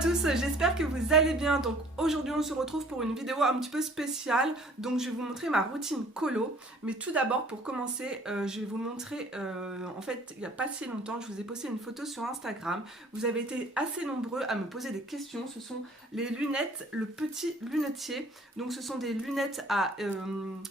tous, j'espère que vous allez bien. Donc aujourd'hui on se retrouve pour une vidéo un petit peu spéciale. Donc je vais vous montrer ma routine colo. Mais tout d'abord pour commencer, je vais vous montrer, en fait il n'y a pas si longtemps, je vous ai posté une photo sur Instagram. Vous avez été assez nombreux à me poser des questions. Ce sont les lunettes, le petit lunetier. Donc ce sont des lunettes à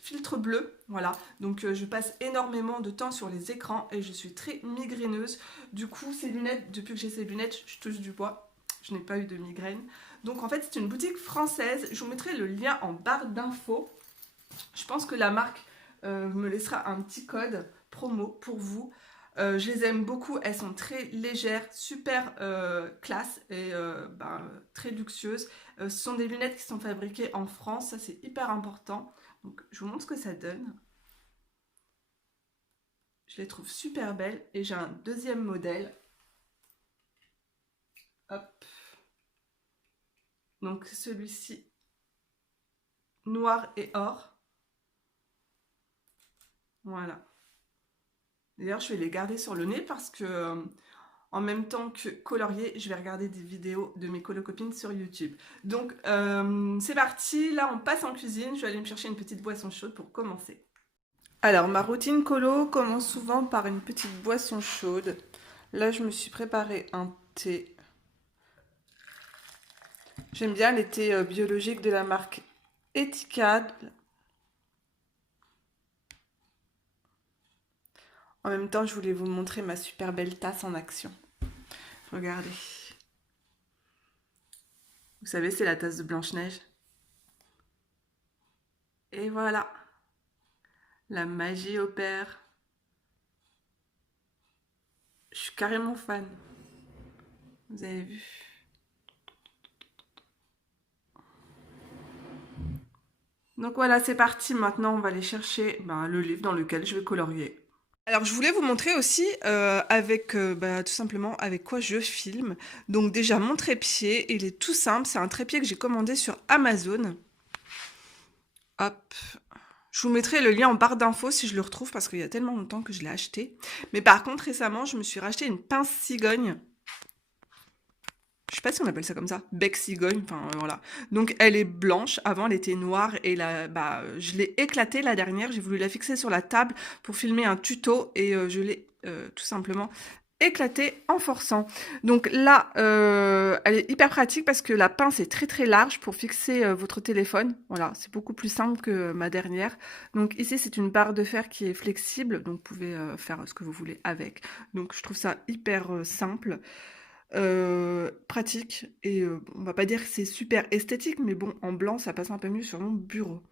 filtre bleu. Voilà, donc je passe énormément de temps sur les écrans et je suis très migraineuse. Du coup ces lunettes, depuis que j'ai ces lunettes, je touche du bois. Je n'ai pas eu de migraine. Donc en fait c'est une boutique française. Je vous mettrai le lien en barre d'infos. Je pense que la marque me laissera un petit code promo pour vous. Je les aime beaucoup. Elles sont très légères, super classe et très luxueuses. Ce sont des lunettes qui sont fabriquées en France. Ça c'est hyper important. Donc je vous montre ce que ça donne. Je les trouve super belles. Et j'ai un deuxième modèle. Hop. Donc celui-ci, noir et or. Voilà. D'ailleurs, je vais les garder sur le nez parce que, en même temps que colorier, je vais regarder des vidéos de mes colocopines sur YouTube. Donc, c'est parti. Là, on passe en cuisine. Je vais aller me chercher une petite boisson chaude pour commencer. Alors, ma routine colo commence souvent par une petite boisson chaude. Là, je me suis préparé un thé. J'aime bien les thés biologiques de la marque Ethical. En même temps, je voulais vous montrer ma super belle tasse en action. Regardez. Vous savez, c'est la tasse de Blanche-Neige. Et voilà. La magie opère. Je suis carrément fan. Vous avez vu? Donc voilà, c'est parti. Maintenant, on va aller chercher le livre dans lequel je vais colorier. Alors, je voulais vous montrer aussi tout simplement avec quoi je filme. Donc déjà, mon trépied, il est tout simple. C'est un trépied que j'ai commandé sur Amazon. Hop. Je vous mettrai le lien en barre d'infos si je le retrouve parce qu'il y a tellement longtemps que je l'ai acheté. Mais par contre, récemment, je me suis racheté une pince cigogne. Je sais pas si on appelle ça comme ça, bec cigogne, enfin voilà. Donc elle est blanche, avant elle était noire et là, je l'ai éclatée la dernière, j'ai voulu la fixer sur la table pour filmer un tuto et je l'ai tout simplement éclatée en forçant. Donc là, elle est hyper pratique parce que la pince est très très large pour fixer votre téléphone. Voilà, c'est beaucoup plus simple que ma dernière. Donc ici c'est une barre de fer qui est flexible, donc vous pouvez faire ce que vous voulez avec. Donc je trouve ça hyper simple. Pratique et on va pas dire que c'est super esthétique, mais bon, en blanc, ça passe un peu mieux sur mon bureau.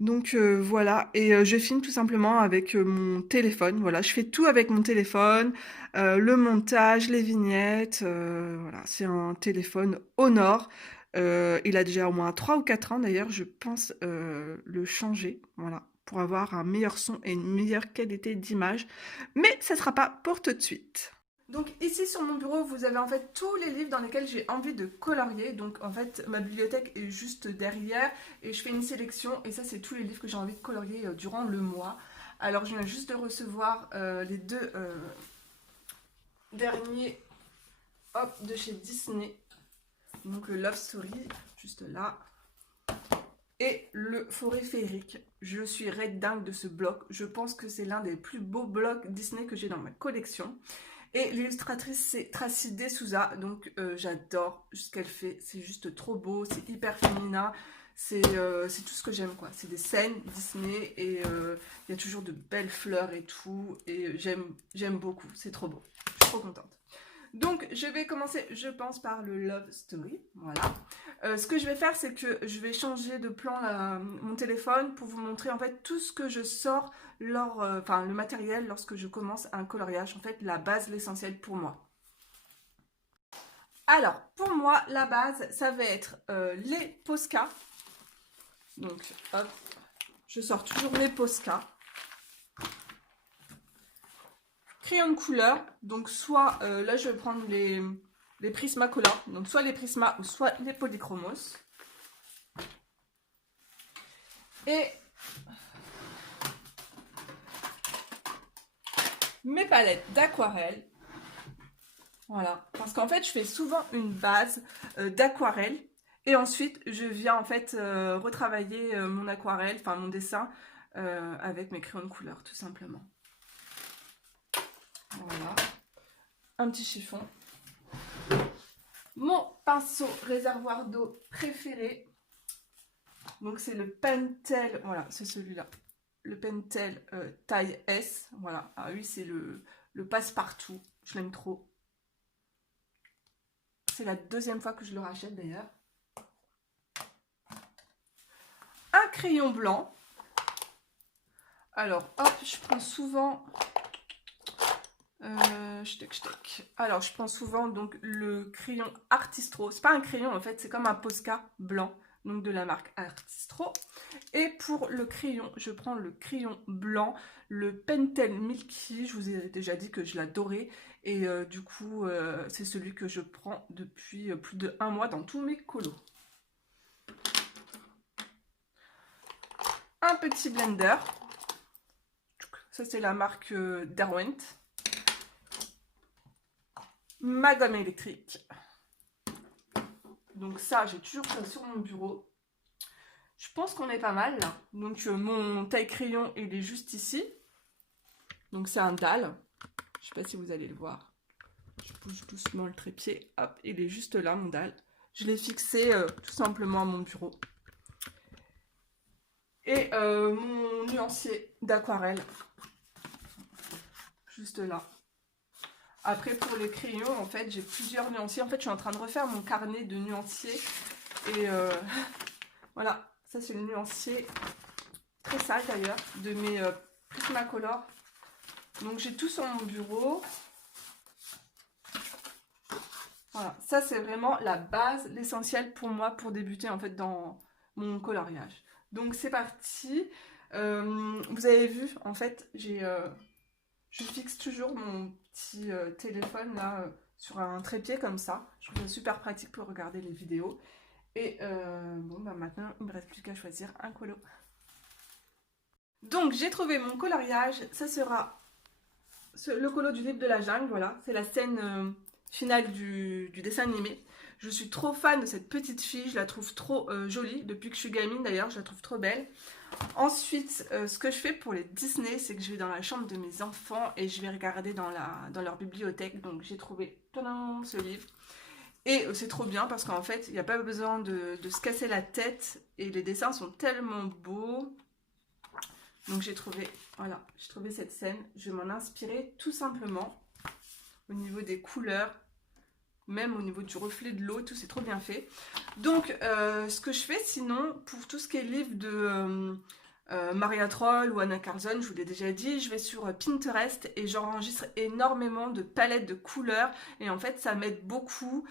Donc voilà, et je filme tout simplement avec mon téléphone. Voilà, je fais tout avec mon téléphone, le montage, les vignettes. Voilà, c'est un téléphone Honor. Il a déjà au moins 3 ou 4 ans d'ailleurs. Je pense le changer, voilà, pour avoir un meilleur son et une meilleure qualité d'image. Mais ça sera pas pour tout de suite. Donc ici sur mon bureau, vous avez en fait tous les livres dans lesquels j'ai envie de colorier. Donc en fait, ma bibliothèque est juste derrière et je fais une sélection. Et ça, c'est tous les livres que j'ai envie de colorier durant le mois. Alors je viens juste de recevoir les deux derniers de chez Disney. Donc le Love Story, juste là. Et le Forêt Féerique. Je suis red dingue de ce bloc. Je pense que c'est l'un des plus beaux blocs Disney que j'ai dans ma collection. Et l'illustratrice, c'est Tracy De Souza. Donc, j'adore ce qu'elle fait. C'est juste trop beau. C'est hyper féminin. C'est tout ce que j'aime, quoi. C'est des scènes Disney. Et il y a toujours de belles fleurs et tout. Et j'aime beaucoup. C'est trop beau. Je suis trop contente. Donc, je vais commencer, je pense, par le Love Story. Voilà. Ce que je vais faire, c'est que je vais changer de plan mon téléphone pour vous montrer, en fait, tout ce que je sors le matériel lorsque je commence un coloriage. En fait, la base, l'essentiel pour moi. Alors, pour moi, la base, ça va être les Posca. Donc, hop, je sors toujours mes Posca. Crayon de couleur, donc soit, là je vais prendre les Prismacolor, donc soit les Prisma ou soit les Polychromos. Et mes palettes d'aquarelle. Voilà, parce qu'en fait, je fais souvent une base d'aquarelle et ensuite, je viens en fait retravailler mon aquarelle, enfin mon dessin avec mes crayons de couleur, tout simplement. Voilà, un petit chiffon. Mon pinceau réservoir d'eau préféré, donc c'est le Pentel, voilà, c'est celui-là. Le Pentel taille S, voilà. Ah oui, c'est le passe-partout, je l'aime trop. C'est la deuxième fois que je le rachète d'ailleurs. Un crayon blanc. Alors, hop, je prends souvent... Alors, je prends souvent donc le crayon Artistro. C'est pas un crayon en fait, c'est comme un Posca blanc, donc de la marque Artistro. Et pour le crayon, je prends le crayon blanc, le Pentel Milky. Je vous ai déjà dit que je l'adorais. Et du coup, c'est celui que je prends depuis plus de 1 mois dans tous mes colos. Un petit blender. Ça, c'est la marque Derwent. Ma gomme électrique. Donc ça, j'ai toujours ça sur mon bureau. Je pense qu'on est pas mal là. Donc mon taille-crayon, il est juste ici. Donc c'est un dalle. Je sais pas si vous allez le voir. Je bouge doucement le trépied. Hop, il est juste là, mon dalle. Je l'ai fixé tout simplement à mon bureau. Et mon nuancier d'aquarelle. Juste là. Après, pour les crayons, en fait, j'ai plusieurs nuanciers. En fait, je suis en train de refaire mon carnet de nuanciers. Et voilà, ça c'est le nuancier très sale d'ailleurs, de mes Prismacolor. Donc, j'ai tout sur mon bureau. Voilà, ça c'est vraiment la base, l'essentiel pour moi pour débuter en fait dans mon coloriage. Donc, c'est parti. Vous avez vu, en fait, je fixe toujours mon petit téléphone là sur un trépied comme ça. Je trouve ça super pratique pour regarder les vidéos. Et bon, bah maintenant, il ne me reste plus qu'à choisir un colo. Donc, j'ai trouvé mon coloriage. Ça sera le colo du livre de la jungle. Voilà, c'est la scène finale du dessin animé. Je suis trop fan de cette petite fille. Je la trouve trop jolie. Depuis que je suis gamine d'ailleurs, je la trouve trop belle. Ensuite, ce que je fais pour les Disney, c'est que je vais dans la chambre de mes enfants et je vais regarder dans leur bibliothèque. Donc j'ai trouvé ce livre. Et c'est trop bien parce qu'en fait, il n'y a pas besoin de se casser la tête. Et les dessins sont tellement beaux. Donc j'ai trouvé cette scène. Je vais m'en inspirer tout simplement. Au niveau des couleurs, même au niveau du reflet de l'eau, tout c'est trop bien fait. Donc ce que je fais sinon, pour tout ce qui est livre de Maria Troll ou Anna Carlson, je vous l'ai déjà dit, je vais sur Pinterest et j'enregistre énormément de palettes de couleurs et en fait ça m'aide beaucoup,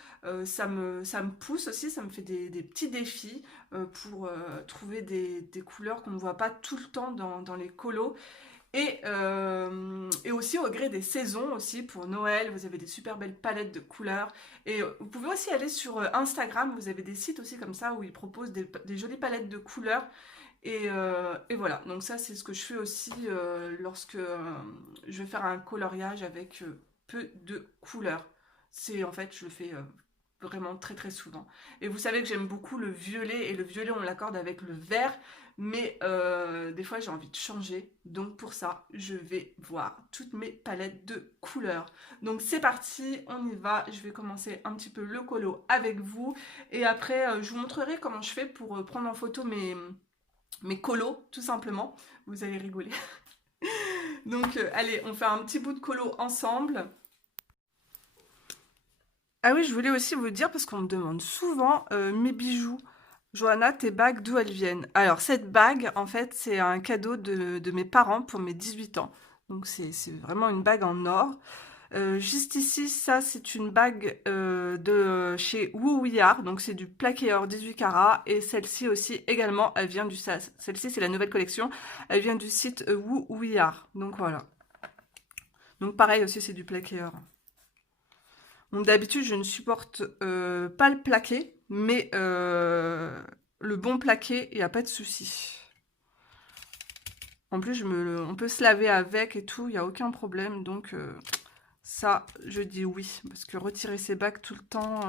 ça me pousse aussi, ça me fait des petits défis pour trouver des couleurs qu'on ne voit pas tout le temps dans les colos. Et aussi au gré des saisons aussi, pour Noël, vous avez des super belles palettes de couleurs. Et vous pouvez aussi aller sur Instagram, vous avez des sites aussi comme ça où ils proposent des jolies palettes de couleurs. Et voilà, donc ça c'est ce que je fais aussi lorsque je vais faire un coloriage avec peu de couleurs. C'est en fait, je le fais vraiment très très souvent. Et vous savez que j'aime beaucoup le violet, et le violet on l'accorde avec le vert, mais des fois j'ai envie de changer, donc pour ça je vais voir toutes mes palettes de couleurs. Donc c'est parti, on y va, je vais commencer un petit peu le colo avec vous, et après je vous montrerai comment je fais pour prendre en photo mes colos, tout simplement. Vous allez rigoler. Donc allez, on fait un petit bout de colo ensemble. Ah oui, je voulais aussi vous dire, parce qu'on me demande souvent mes bijoux. Johanna, tes bagues, d'où elles viennent? Alors, cette bague, en fait, c'est un cadeau de mes parents pour mes 18 ans. Donc, c'est vraiment une bague en or. Juste ici, ça, c'est une bague de chez Wu Wear. Donc, c'est du plaqué or 18 carats. Et celle-ci aussi, également, elle vient du... Celle-ci, c'est la nouvelle collection. Elle vient du site Wu Wear. Donc, voilà. Donc, pareil aussi, c'est du plaqué or. Donc d'habitude, je ne supporte pas le plaqué, mais le bon plaqué, il n'y a pas de souci. En plus, on peut se laver avec et tout, il n'y a aucun problème, donc Ça, je dis oui, parce que retirer ces bacs tout le temps,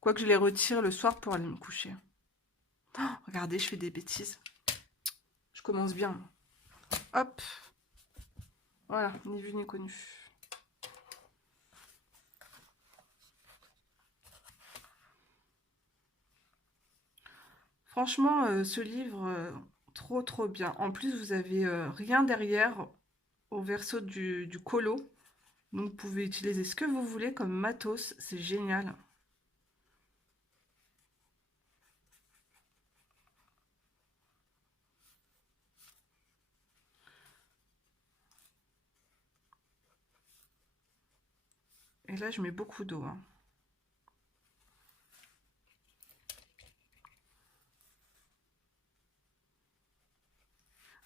quoique je les retire le soir pour aller me coucher. Oh, regardez, je fais des bêtises. Je commence bien. Hop, voilà, ni vu ni connu. Franchement, ce livre, trop bien. En plus, vous avez rien derrière au verso du colo. Donc, vous pouvez utiliser ce que vous voulez comme matos. C'est génial. Et là, je mets beaucoup d'eau, hein.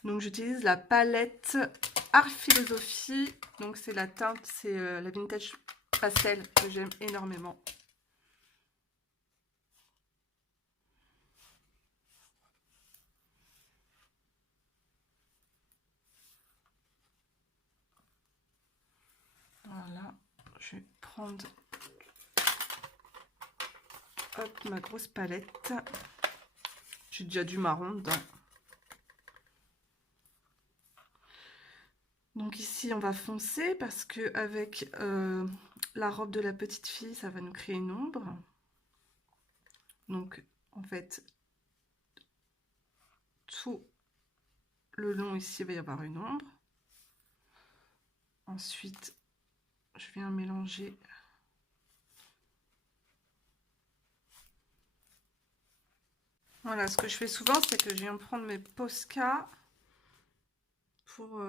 Donc, j'utilise la palette Art Philosophie. Donc, c'est la teinte, c'est la Vintage Pastel que j'aime énormément. Voilà, je vais prendre hop, ma grosse palette. J'ai déjà du marron dedans. Donc ici, on va foncer parce que avec la robe de la petite fille, ça va nous créer une ombre. Donc, en fait, tout le long ici, il va y avoir une ombre. Ensuite, je viens mélanger. Voilà, ce que je fais souvent, c'est que je viens prendre mes Posca pour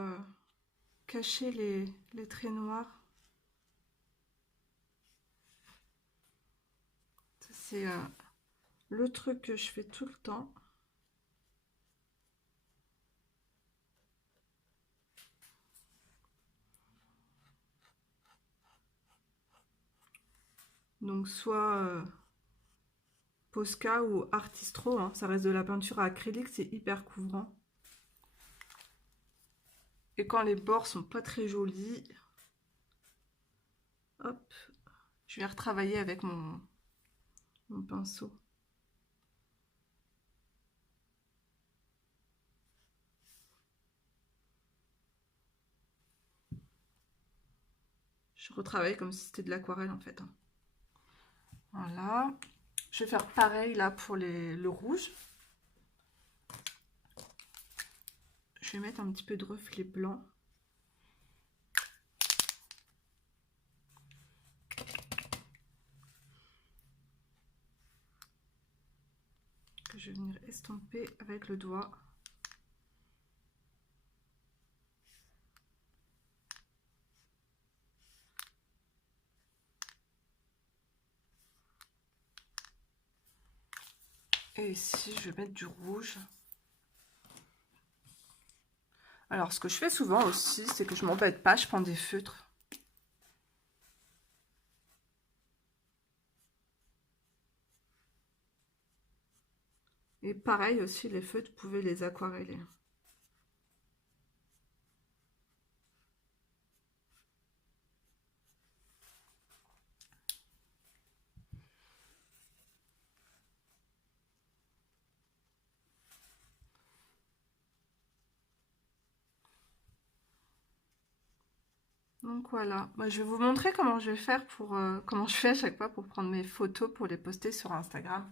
cacher les traits noirs. C'est le truc que je fais tout le temps. Donc soit Posca ou Artistro, hein, ça reste de la peinture à acrylique, c'est hyper couvrant. Et quand les bords sont pas très jolis, hop, je vais retravailler avec mon pinceau. Je retravaille comme si c'était de l'aquarelle en fait. Voilà. Je vais faire pareil là pour le rouge. Je vais mettre un petit peu de reflet blanc. Que je vais venir estomper avec le doigt. Et ici, je vais mettre du rouge. Alors, ce que je fais souvent aussi, c'est que je m'embête pas, je prends des feutres. Et pareil aussi, les feutres, vous pouvez les aquareller. Donc voilà, moi, je vais vous montrer comment je vais faire pour comment je fais à chaque fois pour prendre mes photos pour les poster sur Instagram.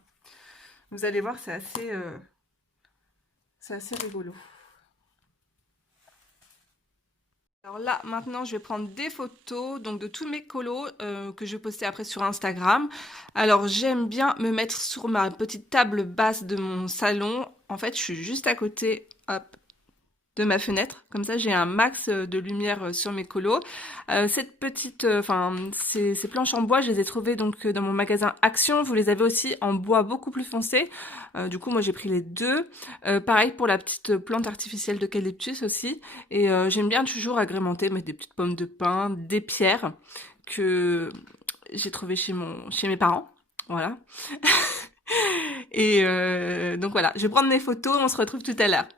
Vous allez voir, c'est assez rigolo. Alors là, maintenant, je vais prendre des photos donc de tous mes colos que je vais poster après sur Instagram. Alors, j'aime bien me mettre sur ma petite table basse de mon salon. En fait, je suis juste à côté, hop, de ma fenêtre. Comme ça, j'ai un max de lumière sur mes colos. Cette petite, enfin, ces planches en bois, je les ai trouvées donc dans mon magasin Action. Vous les avez aussi en bois beaucoup plus foncé. Du coup, moi, j'ai pris les deux. Pareil pour la petite plante artificielle d'eucalyptus aussi. Et j'aime bien toujours agrémenter, mettre des petites pommes de pin, des pierres que j'ai trouvées chez mes parents. Voilà. Et donc voilà, je vais prendre mes photos. On se retrouve tout à l'heure.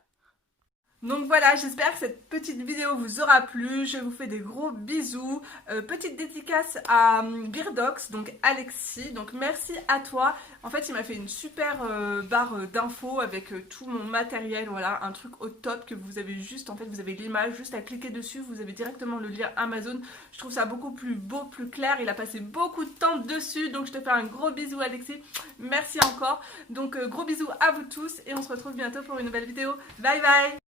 Donc voilà, j'espère que cette petite vidéo vous aura plu. Je vous fais des gros bisous. Petite dédicace à Birdox, donc Alexis. Donc merci à toi. En fait, il m'a fait une super barre d'infos avec tout mon matériel. Voilà, un truc au top que vous avez juste, en fait, vous avez l'image, juste à cliquer dessus. Vous avez directement le lien Amazon. Je trouve ça beaucoup plus beau, plus clair. Il a passé beaucoup de temps dessus. Donc je te fais un gros bisou, Alexis. Merci encore. Donc gros bisous à vous tous et on se retrouve bientôt pour une nouvelle vidéo. Bye bye!